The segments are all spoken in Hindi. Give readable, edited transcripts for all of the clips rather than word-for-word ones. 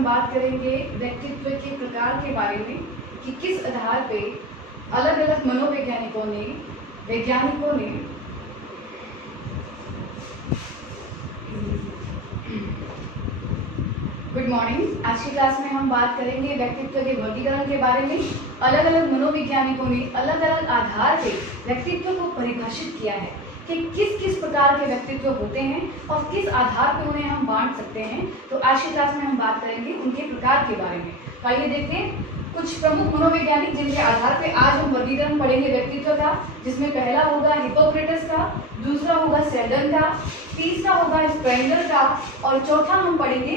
हम बात करेंगे व्यक्तित्व के प्रकार के बारे में कि किस आधार पे अलग अलग मनोवैज्ञानिकों ने गुड मॉर्निंग। आज की क्लास में हम बात करेंगे व्यक्तित्व के वर्गीकरण के बारे में। अलग अलग मनोवैज्ञानिकों ने अलग अलग आधार पे व्यक्तित्व को परिभाषित किया है कि किस किस प्रकार के व्यक्तित्व होते हैं और किस आधार पे उन्हें हम बांट सकते हैं। तो आज की क्लास में हम बात करेंगे उनके प्रकार के बारे में। तो आइए देखते हैं कुछ प्रमुख मनोवैज्ञानिक जिनके आधार पे आज हम वर्गीकरण पढ़ेंगे व्यक्तित्व का, जिसमें पहला होगा हिप्पोक्रेटस का, दूसरा होगा सेल्डन का, तीसरा होगा स्पेंडर का और चौथा हम पढ़ेंगे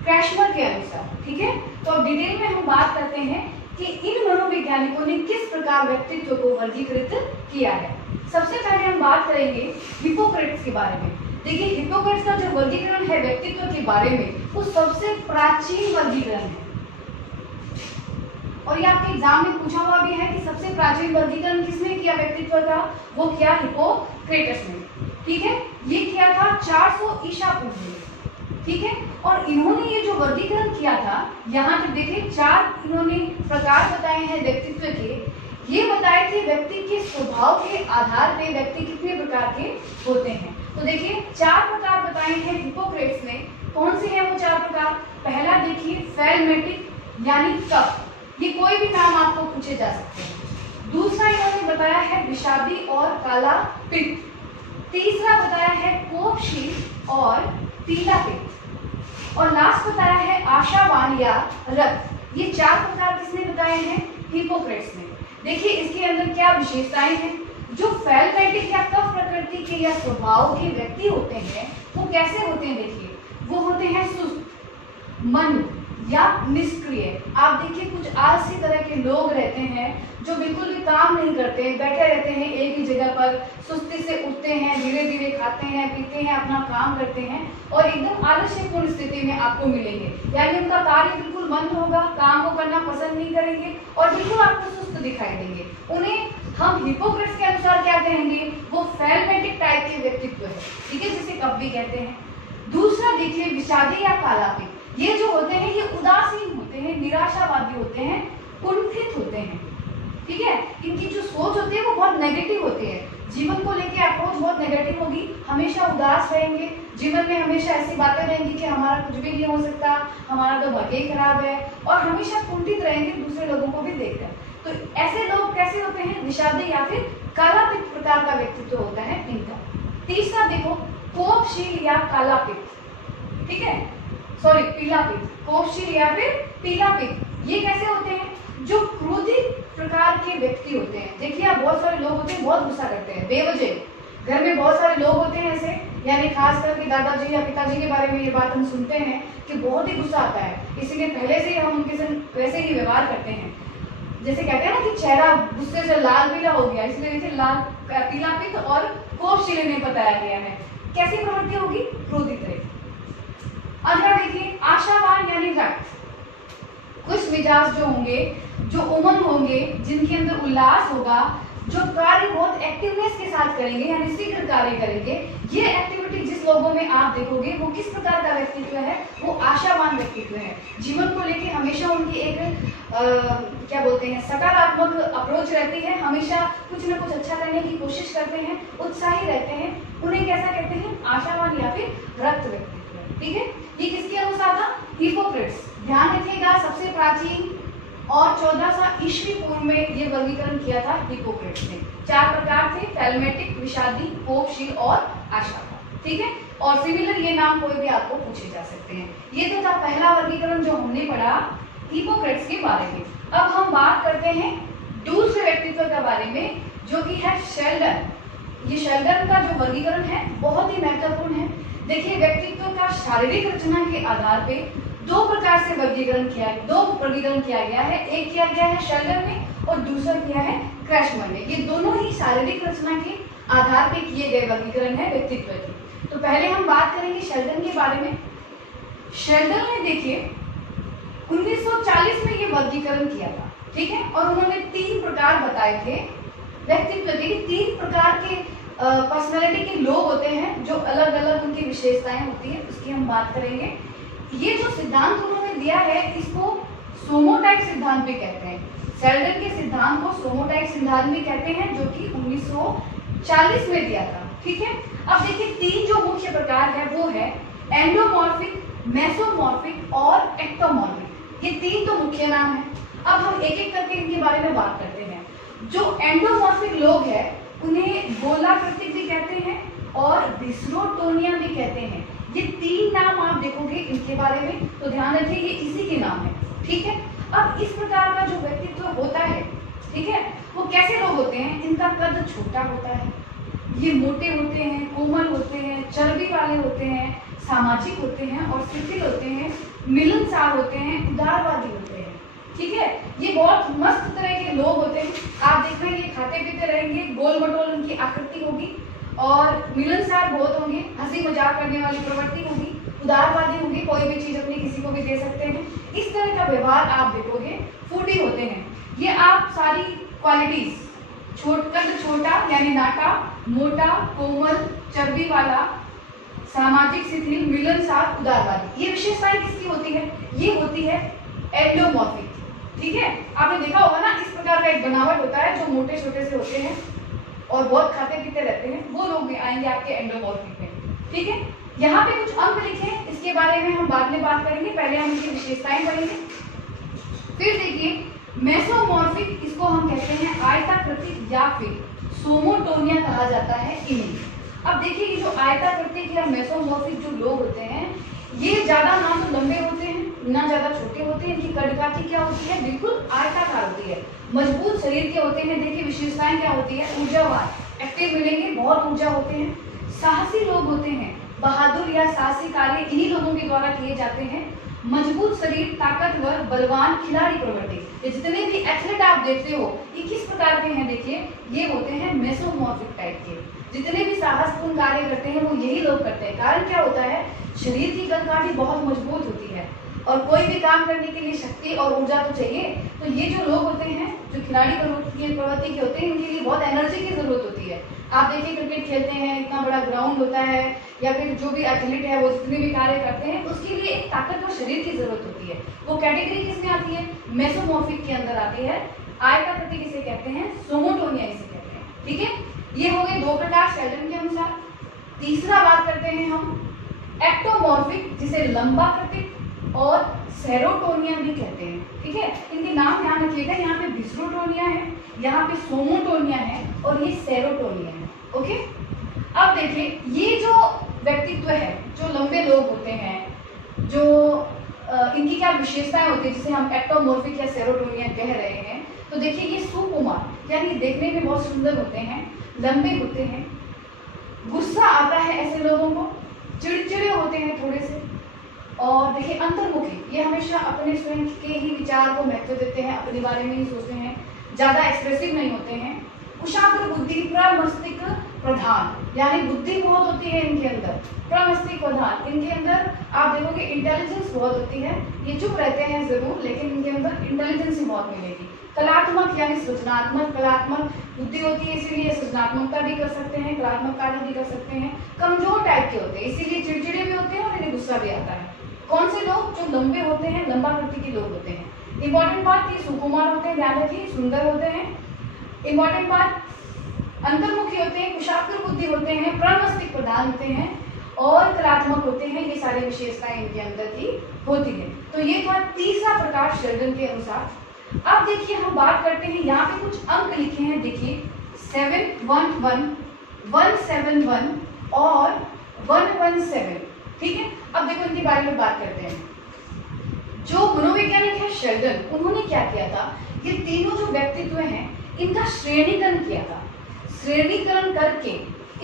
क्रैशमर के अनुसार। ठीक है, तो अब डिटेल में हम बात करते हैं कि इन मनोवैज्ञानिकों ने किस प्रकार व्यक्तित्व को वर्गीकृत किया है। सबसे पहले हम बात करेंगे हिप्पोक्रेटस के बारे में। देखिए, हिप्पोक्रेटस का जो वर्गीकरण है व्यक्तित्व के बारे में वो सबसे प्राचीन वर्गीकरण है और ये आपके एग्जाम में पूछा हुआ भी है कि सबसे प्राचीन वर्गीकरण किसने किया व्यक्तित्व का, वो किया हिप्पोक्रेटस ने। ठीक है, ये किया था 400 ईसा पूर्व में। ठीक है, और इन्होंने ये जो वर्गीकरण किया था, यहाँ तक देखिए 4 इन्होंने प्रकार बताए हैं व्यक्तित्व के। ये बताए थे व्यक्ति के स्वभाव के आधार पे व्यक्ति कितने प्रकार के होते हैं। तो देखिए 4 प्रकार बताए हैं हिप्पोक्रेटस ने। कौन से हैं वो 4 प्रकार? पहला देखिए फेलमेटिक यानी कफ, ये कोई भी नाम आपको पूछे जा सकते हैं। दूसरा इन्होंने बताया है विषादी और काला पित्त। तीसरा बताया है कोपशील और पीला पित्त और लास्ट बताया है आशावान या रक्त। ये 4 प्रकार किसने बताए हैं? हिप्पोक्रेटस ने। देखिए इसके अंदर क्या विशेषताएं हैं। जो फेलमेटिक या कफ प्रकृति के या स्वभाव के व्यक्ति होते हैं वो कैसे होते हैं? देखिए वो होते हैं सुस्त, मन या निष्क्रिय। आप देखिए कुछ आलसी तरह के लोग रहते हैं जो बिल्कुल भी काम नहीं करते, बैठे रहते हैं एक ही जगह पर, सुस्ती से उठते हैं, धीरे धीरे खाते हैं, पीते हैं, अपना काम करते हैं और एकदम आलस्यपूर्ण स्थिति में आपको मिलेंगे। यानी उनका कार्य बिल्कुल बंद होगा, काम को करना पसंद नहीं करेंगे और बिल्कुल आपको सुस्त दिखाई देंगे। उन्हें हम हिप्पोक्रेटस के अनुसार क्या कहेंगे? वो फेलमेटिक टाइप के व्यक्तित्व है। ठीक है, जिसे कफ भी कहते हैं। दूसरा देखिए विषादी या कालापी। ये जो होते हैं ये उदासीन होते हैं, निराशावादी होते हैं, कुंठित होते हैं। ठीक है, इनकी जो सोच होती है वो बहुत नेगेटिव होती है। जीवन को लेके अप्रोच बहुत नेगेटिव होगी, हमेशा उदास रहेंगे, जीवन में हमेशा ऐसी बातें रहेंगी कि हमारा कुछ भी नहीं हो सकता, हमारा तो भाग्य ही खराब है और हमेशा कुंठित रहेंगे दूसरे लोगों को भी देखकर। तो ऐसे लोग कैसे होते हैं? विषादी या फिर कालापित्त प्रकार का व्यक्तित्व होता है इनका। तीसरा देखो कोपशील या काला पित्त। ठीक है, सॉरी पीला पित्त, कोपशील या फिर पीला पित्त। ये कैसे होते हैं? जो क्रोधित प्रकार के व्यक्ति होते हैं। देखिए आप बहुत सारे लोग होते हैं बहुत गुस्सा करते हैं बेवजह। घर में बहुत सारे लोग होते हैं ऐसे, यानी खास करके दादाजी या पिताजी के बारे में ये बात हम सुनते हैं कि बहुत ही गुस्सा आता है, इसीलिए पहले से हम उनके साथ वैसे ही व्यवहार करते हैं। जैसे कहते हैं ना कि चेहरा गुस्से से लाल पीला हो गया, इसलिए इसे लाल पीला पित्त और कोपशील में बताया गया है। कैसी प्रवृत्ति होगी? क्रोधित रहेगी। अगला देखिए आशावान यानी रक्त। खुश मिजाज जो होंगे, जो उमंग होंगे, जिनके अंदर उल्लास होगा, जो कार्य बहुत एक्टिवनेस के साथ करेंगे यानी शीघ्र कार्य करेंगे। ये एक्टिविटी जिस लोगों में आप देखोगे वो किस प्रकार का व्यक्तित्व है? वो आशावान व्यक्तित्व है। जीवन को लेके हमेशा उनकी एक क्या बोलते हैं सकारात्मक अप्रोच रहती है, हमेशा कुछ ना कुछ अच्छा करने की कोशिश करते हैं, उत्साही रहते हैं। उन्हें कैसा कहते हैं? आशावान या फिर रक्त व्यक्तित्व। ठीक है, ये किसके अनुसार था? हिप्पोक्रेटस। ध्यान रखिएगा सबसे प्राचीन और 1400 ईस्वी पूर्व में ये वर्गीकरण किया था हिप्पोक्रेटस ने। 4 प्रकार थे, फेलमेटिक, विषादी, कोपशील और आशावान। ठीक है, और सिमिलर ये नाम कोई भी आपको पूछे जा सकते हैं। ये तो था पहला वर्गीकरण जो हमने पढ़ा हिप्पोक्रेटस के बारे में। अब हम बात करते हैं दूसरे व्यक्तित्व के बारे में जो कि है शेल्डन। ये शेल्डन का जो वर्गीकरण है बहुत ही महत्वपूर्ण है। देखिए व्यक्तित्व का शारीरिक रचना के आधार पे 2 प्रकार से वर्गीकरण किया गया है। एक किया गया है शेल्डन ने और दूसरा किया है क्रैशमर ने। ये दोनों ही शारीरिक रचना के आधार पे किए गए वर्गीकरण है व्यक्तित्व की। तो पहले हम बात करेंगे शेल्डन के बारे में। शेल्डन ने देखिए 1940 में ये वर्गीकरण किया था। ठीक है, और उन्होंने 3 प्रकार बताए थे व्यक्तित्व के। 3 प्रकार के पर्सनालिटी के लोग होते हैं जो अलग अलग उनकी विशेषताएं होती है, उसकी हम बात करेंगे। ये जो सिद्धांत उन्होंने किया है इसको सोमोटाइप सिद्धांत भी कहते हैं। शेल्डन के सिद्धांत को सोमोटाइप सिद्धांत भी कहते हैं, जो कि 1940 में दिया था। ठीक है, अब देखिए तीन जो मुख्य प्रकार है वो है एंडोमॉर्फिक, मेसोमॉर्फिक और एक्टोमॉर्फिक। ये तीन तो मुख्य नाम है। अब हम एक एक करके इनके बारे में बात करते हैं। जो एंडोमॉर्फिक लोग हैं उन्हें गोलाकृतिक भी कहते हैं और डिस्रोटोनिया भी कहते हैं। ये तीन नाम आप देखोगे इनके बारे में तो ध्यान रखिए ये इसी के नाम है। ठीक है, अब इस प्रकार का जो व्यक्तित्व होता है, ठीक है, वो कैसे लोग होते हैं? इनका कद छोटा होता है, ये मोटे होते हैं, कोमल होते हैं, चर्बी वाले होते हैं, सामाजिक होते हैं और शिथिल होते हैं, मिलनसार होते हैं, उदारवादी होते हैं। ठीक है, ये बहुत मस्त तरह के लोग होते हैं। आप देखना ये खाते पीते रहेंगे, गोल मटोल उनकी आकृति होगी और मिलनसार बहुत होंगे, हंसी मजाक करने वाली प्रवृत्ति होगी, उदारवादी होंगे, कोई भी चीज अपनी किसी को भी दे सकते हैं। इस तरह का व्यवहार आप देखोगे। फूडी होते हैं। ये आप सारी क्वालिटीज, कद छोटा यानी नाटा, मोटा, कोमल, चर्बी वाला, सामाजिक शिथिल, मिलनसार, उदारवादी, ये विशेषताएं किसकी होती है? ये होती है एंडोमॉर्फिक। ठीक है, आपने देखा होगा ना, इस प्रकार का एक बनावट होता है जो मोटे छोटे से होते हैं और बहुत खाते पीते रहते हैं, वो लोग भी आएंगे आपके एंडोमॉर्फिक में। ठीक है, यहाँ पे कुछ अंक लिखे हैं, इसके बारे में हम बाद में बात करेंगे, पहले हम इनकी विशेषताएं पढ़ेंगे। फिर देखिए मेसोमॉर्फिक, इसको हम कहते हैं आयताकृतिक या फिर सोमोटोनिया कहा जाता है इन्हें। अब देखिए ये जो आयताकृतिक या मेसोमॉर्फिक जो लोग होते हैं, ये ज्यादा ना तो लंबे होते हैं ना ज्यादा छोटे होते हैं। इनकी कदकाठी क्या होती है? बिल्कुल आयताकार होती है। मजबूत शरीर के होते हैं। देखिए विशेषताएं क्या होती है? ऊर्जावान, एक्टिव मिलेंगे, बहुत ऊर्जा होते हैं, साहसी लोग होते हैं, बहादुर या साहसी कार्य इन्हीं लोगों के द्वारा किए जाते हैं, मजबूत शरीर, ताकतवर, बलवान, खिलाड़ी प्रवृत्ति। ये जितने भी एथलीट आप देखते हो ये किस प्रकार के हैं? देखिए ये होते हैं मेसोमॉर्फिक टाइप के। जितने भी साहसपूर्ण कार्य करते हैं वो यही लोग करते हैं। कारण क्या होता है? शरीर की कदकाठी बहुत मजबूत होती है और कोई भी काम करने के लिए शक्ति और ऊर्जा तो चाहिए। तो ये जो लोग होते हैं जो खिलाड़ी प्रवृत्ति के होते हैं, इनके लिए बहुत एनर्जी की जरूरत होती है। आप देखिए क्रिकेट खेलते हैं, इतना बड़ा ग्राउंड होता है, या फिर जो भी एथलीट है वो जितने भी कार्य करते हैं उसके लिए एक ताकतवर शरीर की जरूरत होती है। वो कैटेगरी किसमें आती है? मेसोमॉर्फिक के अंदर आती है। आयताकृतिक इसे कहते हैं, सोमोटोनिया इसे कहते हैं। ठीक है, ये हो गए दो प्रकार शेल्डन के अनुसार। तीसरा बात करते हैं हम एक्टोमॉर्फिक, जिसे लंबाकृतिक और सेरोटोनिया भी कहते हैं। ठीक है, इनके नाम ध्यान रखिएगा। यहाँ पे डिस्रोटोनिया है, यहाँ पे सोमोटोनिया है और ये सेरोटोनिया है। ओके, अब देखिए ये जो व्यक्तित्व है, जो लंबे लोग होते हैं, जो इनकी क्या विशेषताएं होती है जिसे हम एक्टोमॉर्फिक या सेरोटोनिया कह रहे हैं। तो देखिए ये सुकुमार यानी देखने में बहुत सुंदर होते हैं, लंबे होते हैं, गुस्सा आता है ऐसे लोगों को, चिड़चिड़े होते हैं थोड़े से, और देखिए अंतर्मुखी, ये हमेशा अपने स्वयं के ही विचार को महत्व देते हैं, अपने बारे में ही सोचते हैं, ज्यादा एक्सप्रेसिव नहीं होते हैं। कुशाग्र बुद्धि, प्रमस्तिष्क प्रधान, यानी बुद्धि बहुत होती है इनके अंदर, प्रमस्तिष्क प्रधान, इनके अंदर आप देखोगे इंटेलिजेंस बहुत होती है। ये चुप रहते हैं जरूर, लेकिन इनके अंदर इंटेलिजेंस ही बहुत मिलेगी। कलात्मक यानी सृजनात्मक, कलात्मक बुद्धि होती है, इसीलिए सृजनात्मकता भी कर सकते हैं, कलात्मक कार्य भी कर सकते हैं। कमजोर टाइप के होते हैं, इसीलिए चिड़चिड़े भी होते हैं और इन्हें गुस्सा भी आता है। कौन से लोग? जो लंबे होते हैं, लंबाकृति के लोग होते हैं। इंपॉर्टेंट बात ये सुकुमार होते हैं, ध्यान रखिए, सुंदर होते हैं। इंपॉर्टेंट बात अंतर्मुखी होते हैं, कुशाग्र बुद्धि होते हैं, प्रमस्तिष्क प्रधान होते हैं और कलात्मक होते हैं। ये सारी विशेषताएं इनके अंदर की होती है। तो ये था तीसरा प्रकार शेल्डन के अनुसार। अब देखिए हम बात करते हैं, यहाँ पे कुछ अंक लिखे हैं, देखिए 711, 171 और 117। ठीक है, अब देखो इनके बारे में बात करते हैं। जो मनोवैज्ञानिक है शेल्डन, उन्होंने क्या किया था? ये तीनों जो व्यक्तित्व हैं इनका श्रेणीकरण किया था। श्रेणीकरण करके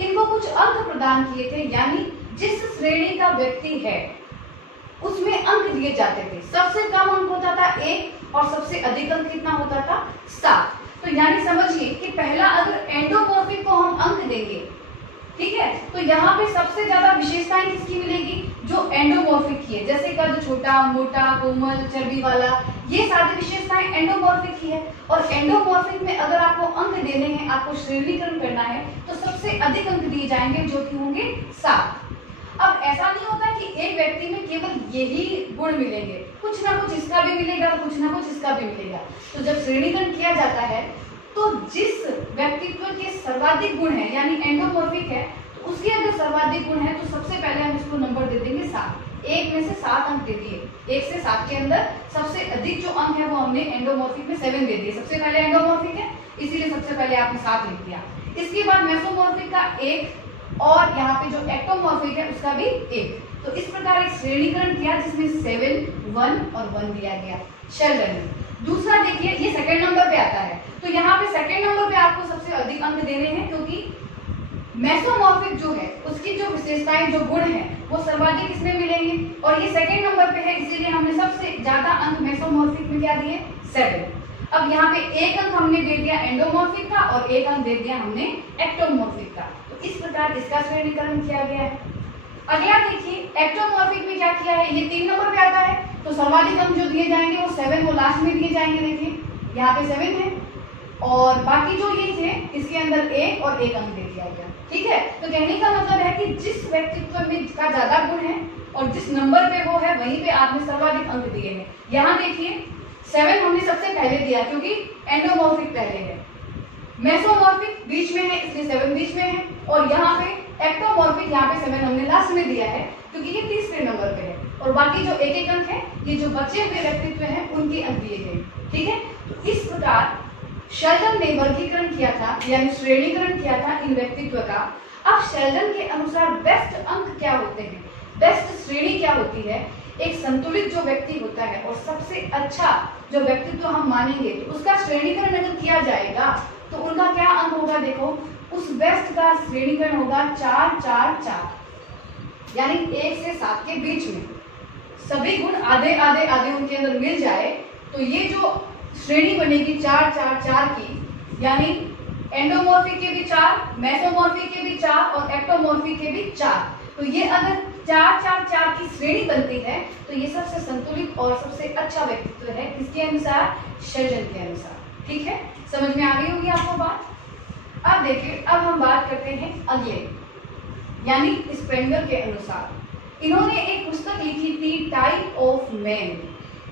इनको कुछ अंक प्रदान किए थे, यानी जिस श्रेणी का व्यक्ति है उसमें अंक दिए जाते थे। सबसे कम अंक होता था 1 और सबसे अधिक अंक कितना होता था? 7। तो यानी समझिए कि पहला अगर एंडोमॉर्फिक को हम अंक देंगे, ठीक है, तो यहाँ पे सबसे ज्यादा विशेषताएं किसकी मिलेगी? जो एंडोमॉर्फिक की है, जैसे कद छोटा, मोटा, कोमल, चर्बी वाला, ये सारी विशेषताएं एंडोमॉर्फिक की है। और एंडोमॉर्फिक में अगर आपको अंक देने हैं, आपको श्रेणीकरण करना है, तो सबसे अधिक अंक दिए जाएंगे जो कि होंगे 7। अब ऐसा नहीं होता कि एक व्यक्ति में केवल यही गुण मिलेंगे, कुछ ना कुछ इसका भी मिलेगा, कुछ ना कुछ इसका भी मिलेगा। तो जब श्रेणीकरण किया जाता है तो जिस व्यक्तित्व के सर्वाधिक गुण है यानी एंडोमॉर्फिक है, तो उसके अगर सर्वाधिक गुण है तो सबसे पहले हम इसको नंबर दे देंगे 7। 1 में से 7 अंक दे दिए। 1 से 7 के अंदर सबसे अधिक जो अंक है वो हमने एंडोमॉर्फिक में 7 दे दिए। सबसे पहले एंडोमॉर्फिक है इसीलिए सबसे पहले आपने 7 लिख दिया। इसके बाद मेसोमॉर्फिक का 1 और यहाँ पे जो एक्टोमॉर्फिक है उसका भी 1। तो इस प्रकार एक श्रेणीकरण किया जिसमें 7, 1 और 1 दिया गया शेल्डन। दूसरा देखिए ये सेकंड नंबर पे आता है, तो यहाँ पे सेकंड नंबर पे आपको सबसे अधिक अंक देने हैं क्योंकि मेसोमॉर्फिक जो है उसकी जो विशेषताएं जो गुण है वो सर्वाधिक इसमें मिलेंगे और ये सेकंड नंबर पे है इसीलिए हमने सबसे ज्यादा अंक मेसोमॉर्फिक में क्या दिए 7। अब यहाँ पे 1 अंक हमने दे दिया एंडोमॉर्फिक का और 1 अंक दे दिया हमने एक्टोमॉर्फिक का। तो इस प्रकार इसका श्रेणीकरण किया गया है। अगला देखिए एक्टोमॉर्फिक में क्या किया है, ये 3 नंबर पे आता है तो सर्वाधिक अंक जो दिए जाएंगे वो 7 वो लास्ट में दिए जाएंगे। देखिए यहाँ पे 7 है और बाकी जो ये थे इसके अंदर 1 और 1 अंक दे दिया गया। ठीक है, तो कहने का मतलब है कि जिस व्यक्तित्व में का ज्यादा गुण है और जिस नंबर पे वो है वहीं पे आपने सर्वाधिक अंक दिए हैं। यहाँ देखिए 7 हमने सबसे पहले दिया क्योंकि एंडोमॉर्फिक पहले है, मेसोमॉर्फिक बीच में है इसलिए 7 बीच में है और यहाँ पे एक्टोमॉर्फिक यहाँ पे 7 हमने लास्ट में दिया है क्योंकि ये तीसरे नंबर पे है और बाकी जो 1-1 अंक है ये जो बचे हुए व्यक्तित्व हैं उनके अंक दिए गए। ठीक है, तो इस प्रकार शेल्डन ने वर्गीकरण किया था यानी श्रेणीकरण किया था इन व्यक्तित्व का। अब शेल्डन के अनुसार बेस्ट अंक क्या होते हैं, बेस्ट श्रेणी क्या होती है, एक संतुलित जो व्यक्ति होता है और सबसे अच्छा जो व्यक्तित्व हम मानेंगे तो उसका श्रेणीकरण अगर किया जाएगा तो उनका क्या अंक होगा, देखो उस बेस्ट का श्रेणीकरण होगा 4 4 4 यानी 1 से 7 के बीच में सभी गुण आधे आधे आधे उनके अंदर मिल जाए तो ये जो श्रेणी बनेगी 4 4 4 की यानी एंडोमॉर्फिक के भी 4, मेसोमॉर्फिक के भी 4 और एक्टोमॉर्फिक के भी 4। तो ये अगर 4 4 4 की श्रेणी बनती है तो ये सबसे संतुलित और सबसे अच्छा व्यक्तित्व है किसके अनुसार, शेल्डन के अनुसार। ठीक है, समझ में आ गई होगी आपको बात। अब देखिए अब हम बात करते हैं अगले यानी स्प्रेंगर के अनुसार इन्होंने एक पुस्तक लिखी थी टाइप ऑफ मैन।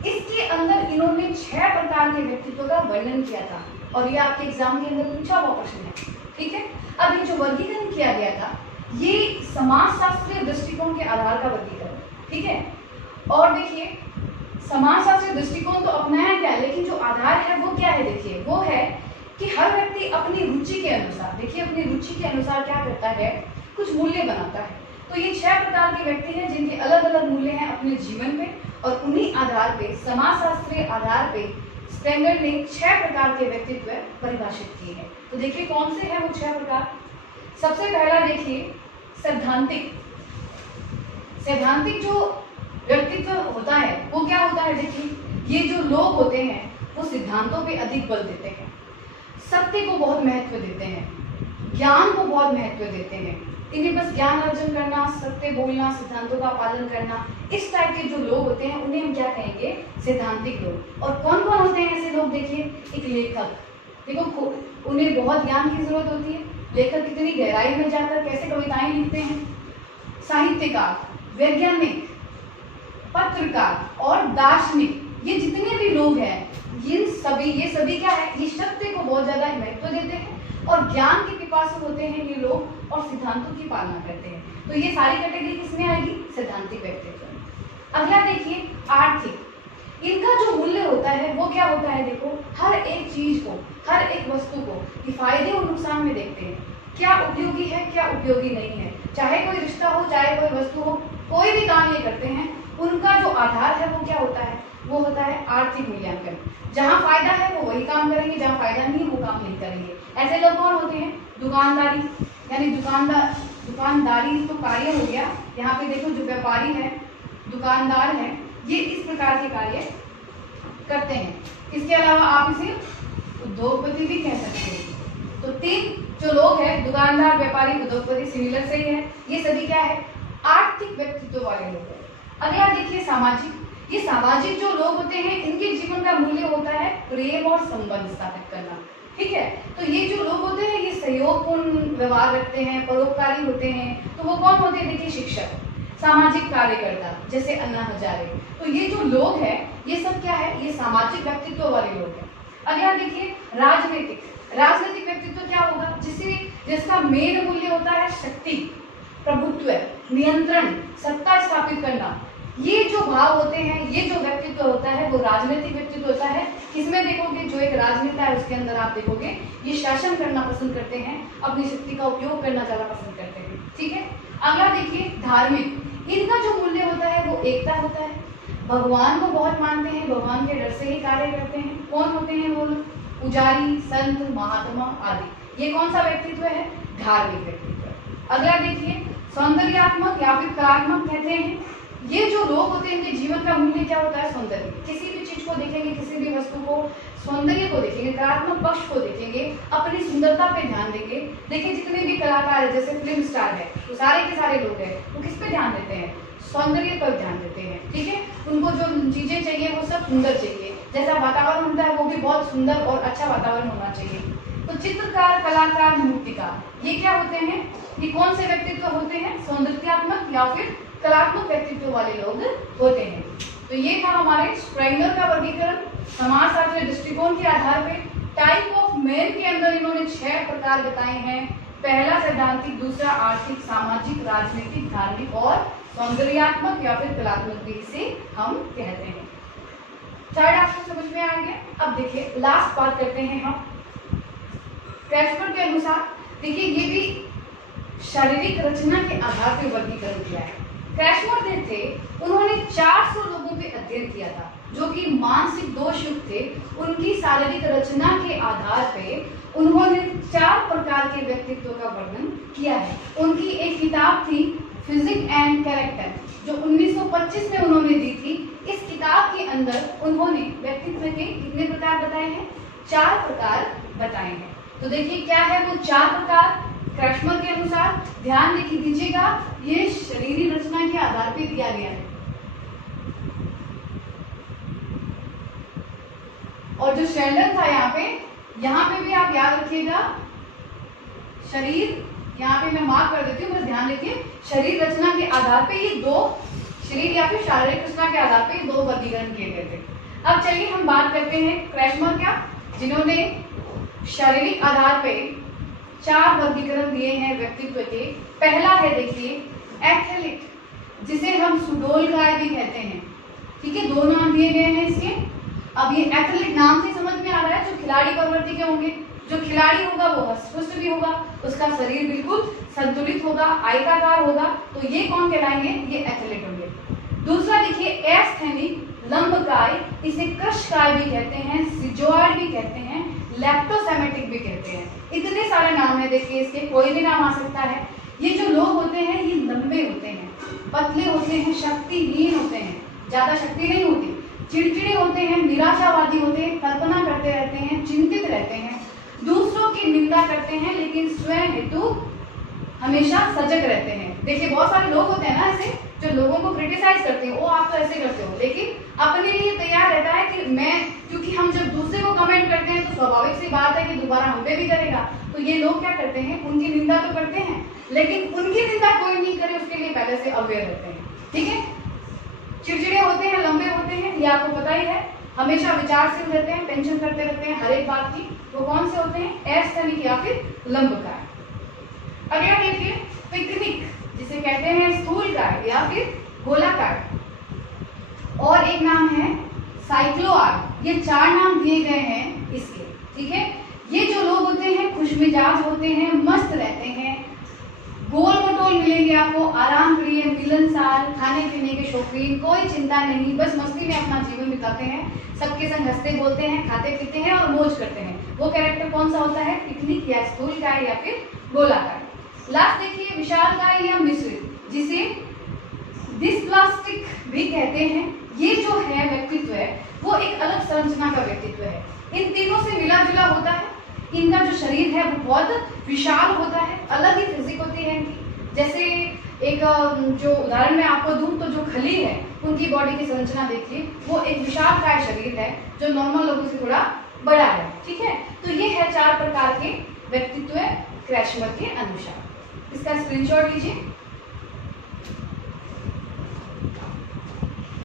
इसके अंदर इन्होंने 6 प्रकार के व्यक्तित्व का वर्णन किया था और ये आपके एग्जाम के अंदर पूछा हुआ प्रश्न है। ठीक है, अब ये जो वर्गीकरण किया गया था ये समाजशास्त्रीय दृष्टिकोण के आधार का वर्गीकरण। ठीक है, और देखिए समाजशास्त्रीय दृष्टिकोण तो अपनाया गया लेकिन जो आधार है वो क्या है, देखिए वो है कि हर व्यक्ति अपनी रुचि के अनुसार, देखिए अपनी रुचि के अनुसार क्या करता है, कुछ मूल्य बनाता है। तो ये 6 प्रकार के व्यक्ति हैं जिनके अलग अलग मूल्य हैं अपने जीवन में और उन्हीं आधार पे समाजशास्त्रीय आधार पे स्प्रेंगर ने 6 प्रकार के व्यक्तित्व परिभाषित किए हैं। तो देखिए कौन से हैं वो 6 प्रकार। सबसे पहला देखिए सैद्धांतिक। सैद्धांतिक जो व्यक्तित्व होता है वो क्या होता है, देखिए ये जो लोग होते हैं वो सिद्धांतों पे अधिक बल देते हैं, सत्य को बहुत महत्व देते हैं, ज्ञान को बहुत महत्व देते हैं। इन्हें बस ज्ञान अर्जन करना, सत्य बोलना, सिद्धांतों का पालन करना, इस टाइप के जो लोग होते हैं उन्हें हम क्या कहेंगे, सैद्धांतिक लोग। और कौन कौन होते हैं ऐसे लोग, देखिए एक लेखक, देखो उन्हें बहुत ज्ञान की जरूरत होती है, लेखक कितनी गहराई में जाकर कैसे कविताएं लिखते हैं। साहित्यकार, वैज्ञानिक, पत्रकार और दार्शनिक, ये जितने भी लोग हैं ये सभी क्या है, ये सत्य को बहुत ज्यादा महत्व देते हैं और ज्ञान के पिपासु होते हैं ये लोग और सिद्धांतों की पालना करते हैं। तो ये सारी कैटेगरी किसमें आएगी, सैद्धांतिक व्यक्तित्व। अगला देखिए आर्थिक। इनका जो मूल्य होता है वो क्या होता है, देखो हर एक चीज को, हर एक वस्तु को ये फायदे और नुकसान में देखते हैं, क्या उपयोगी है क्या उपयोगी नहीं है। चाहे कोई रिश्ता हो, चाहे कोई वस्तु हो, कोई भी काम ये करते हैं, उनका जो आधार है वो क्या होता है, वो होता है आर्थिक मूल्यांकन। जहाँ फायदा है वो वही काम करेंगे, जहाँ फायदा नहीं वो काम नहीं करेंगे। ऐसे लोग कौन होते हैं, दुकानदारी, यानी दुकानदारी तो कार्य हो गया। यहाँ पे देखो जो व्यापारी है, दुकानदार है, ये इस प्रकार के कार्य करते हैं। इसके अलावा आप इसे उद्योगपति भी कह सकते हैं। तो 3 जो लोग हैं, दुकानदार, व्यापारी, उद्योगपति, सिमिलर से ही है। ये सभी क्या है, आर्थिक व्यक्तित्व वाले लोग हैं। अगला देखिए सामाजिक। ये सामाजिक जो लोग होते हैं इनके जीवन का मूल्य होता है प्रेम और संबंध स्थापित करना। ठीक है, तो ये जो लोग होते हैं ये सहयोगपूर्ण व्यवहार रखते हैं, परोपकारी होते हैं। तो वो कौन होते हैं, देखिए शिक्षक। सामाजिक कार्यकर्ता जैसे अन्ना हजारे। तो ये जो लोग हैं ये सब क्या है, ये सामाजिक व्यक्तित्व वाले लोग हैं। अगला देखिए राजनीतिक व्यक्तित्व क्या होगा, जिसका मेन मूल्य होता है शक्ति, प्रभुत्व, नियंत्रण, सत्ता स्थापित करना। ये जो भाव होते हैं, ये जो व्यक्तित्व होता है वो राजनीतिक व्यक्तित्व होता है। किसमें देखोगे, जो एक राजनेता है उसके अंदर आप देखोगे ये शासन करना पसंद करते हैं, अपनी शक्ति का उपयोग करना ज्यादा पसंद करते हैं। ठीक है, अगला देखिए धार्मिक। इनका जो मूल्य होता है वो एकता होता है, भगवान को बहुत मानते हैं, भगवान के डर से ही कार्य करते हैं। कौन होते हैं वो लोग, पुजारी, संत, महात्मा आदि। ये कौन सा व्यक्तित्व है, धार्मिक व्यक्तित्व। अगला देखिए सौंदर्यात्मक या फिर कलात्मक कहते हैं। ये जो लोग होते हैं इनके जीवन का मूल्य क्या होता है, सौंदर्य। किसी भी चीज को देखेंगे, किसी भी वस्तु को, सौंदर्य को देखेंगे, कलात्मक पक्ष को देखेंगे, अपनी सुंदरता पे ध्यान देंगे। देखिए जितने भी कलाकार है, जैसे फिल्म स्टार है, तो सारे के सारे लोग हैं, वो किस पे ध्यान देते हैं, सौंदर्य पर ध्यान देते हैं। ठीक है, उनको जो चीजें चाहिए वो सब सुंदर चाहिए, जैसा वातावरण होता है वो भी बहुत सुंदर और अच्छा वातावरण होना चाहिए। तो चित्रकार, कलाकार, मूर्तिकार, ये क्या होते हैं, ये कौन से व्यक्तित्व होते हैं, सौंदर्यात्मक या फिर कलात्मक व्यक्तित्व वाले लोग होते हैं। तो ये था हमारे स्प्रेंगर का वर्गीकरण समाजशास्त्र दृष्टिकोण के आधार पे। टाइप ऑफ मैन के अंदर इन्होंने 6 प्रकार बताए हैं। पहला सैद्धांतिक, दूसरा आर्थिक, सामाजिक, राजनीतिक, धार्मिक और सौंदर्यात्मक या फिर कलात्मक भी इसे हम कहते हैं। थर्ड आपको समझ में आ गया। अब देखिए लास्ट बात करते हैं हम क्रैशमर के अनुसार। देखिए ये भी शारीरिक रचना के आधार पर वर्गीकरण किया है। क्रैशमर जो थे उन्होंने 400 लोगों पे अध्ययन किया था जो कि मानसिक दोष युक्त थे। उनकी शारीरिक रचना के आधार पे उन्होंने 4 प्रकार के व्यक्तित्व का वर्णन किया है। उनकी एक किताब थी फिजिक एंड कैरेक्टर जो 1925 में उन्होंने दी थी। इस किताब के अंदर उन्होंने व्यक्तित्व के कितने प्रकार बताए हैं, 4 प्रकार बताए हैं। तो देखिए क्या है वो 4 प्रकार क्रैशमर के अनुसार। ध्यान दीजिएगा, ये शरीरी रचना के आधार पर दिया गया है। और जो शेल्डन था यहाँ पे भी आप याद रखिएगा, शरीर यहाँ पे मैं मार्क कर देती हूँ, बस ध्यान रखिए शरीर रचना के आधार पे ये 2 शरीर या फिर शारीरिक रचना के आधार पे 2 वर्गीकरण किए गए थे। अब चलिए हम बात करते हैं क्रैशमर क्या, जिन्होंने शारीरिक आधार पे 4 वर्गीकरण दिए हैं व्यक्तित्व के। पहला है देखिए एथलेट, जिसे हम सुडोलगाय भी कहते हैं। ठीक है, 2 नाम दिए गए हैं इसके। अब ये एथलेट नाम से समझ में आ रहा है जो खिलाड़ी प्रवृत्ति के होंगे। जो खिलाड़ी होगा वो हष्ट-पुष्ट भी होगा, उसका शरीर बिल्कुल संतुलित होगा, आयताकार होगा। तो ये कौन कहलाएंगे, ये एथलेट होंगे। दूसरा देखिए एस्थेनिक, लंबकाय, इसे कृशकाय भी कहते हैं, सिजोइड भी कहते हैं, लैप्टोसेमेटिक भी कहते हैं। इतने सारे नाम है देखिए इसके, कोई भी नाम आ सकता है। ये जो लोग होते हैं ये लंबे होते हैं, पतले होते हैं, शक्तिहीन होते हैं, ज्यादा शक्ति नहीं होती, चिड़चिड़े होते हैं, निराशावादी होते हैं, कल्पना करते रहते हैं, चिंतित रहते हैं, दूसरों की निंदा करते हैं लेकिन स्वयं हेतु हमेशा सजग रहते हैं। देखिए बहुत सारे लोग होते हैं ना ऐसे जो लोगों को क्रिटिसाइज करते हैं, वो आप तो ऐसे करते हो, लेकिन अपने लिए तैयार रहता है कि मैं, क्योंकि हम जब दूसरे को कमेंट करते हैं तो स्वाभाविक सी बात है कि दोबारा हम पे भी करेगा। तो ये लोग क्या करते हैं, उनकी निंदा तो करते हैं लेकिन उनकी निंदा कोई नहीं करे उसके लिए पहले से अवेयर रहते हैं। ठीक है, चिड़चिड़े होते हैं, लंबे होते हैं, ये आपको पता ही है, हमेशा विचारशील रहते हैं, टेंशन करते रहते हैं हर एक बात की। वो कौन से होते हैं, एस्थेनिक या फिर लंबकाय। अगला देखिए पिकनिक, जिसे कहते हैं स्थूलकाय या फिर गोलाकार, और एक नाम है साइक्लोआर। ये 4 नाम दिए गए हैं इसके। ठीक है, ये जो लोग होते हैं खुशमिजाज होते हैं, मस्त रहते हैं, गोल मटोल मिलेंगे आपको, आराम प्रिय, मिलनसार, खाने पीने के शौकीन, कोई चिंता नहीं, बस मस्ती में अपना जीवन बिताते हैं, सबके संग हंसते बोलते हैं, खाते पीते हैं और मौज करते हैं। वो कैरेक्टर कौन सा होता है, पिकनिक या स्थूलकाय या फिर गोलाकार। लास्ट देखिए विशालकाय या मिश्रित, जिसे डिस्प्लास्टिक भी कहते हैं। ये जो है व्यक्तित्व है वो एक अलग संरचना का व्यक्तित्व है, इन तीनों से मिला जुला होता है। इनका जो शरीर है वो बहुत विशाल होता है, अलग ही फिजिक होती है इनकी। जैसे एक जो उदाहरण मैं आपको दूं तो जो खली है उनकी बॉडी की संरचना देखिए, वो एक विशालकाय शरीर है जो नॉर्मल लोगों से थोड़ा बड़ा है। ठीक है, तो ये है 4 प्रकार के व्यक्तित्व क्रैशमर के अनुसार। इसका स्क्रीनशॉट लीजिए।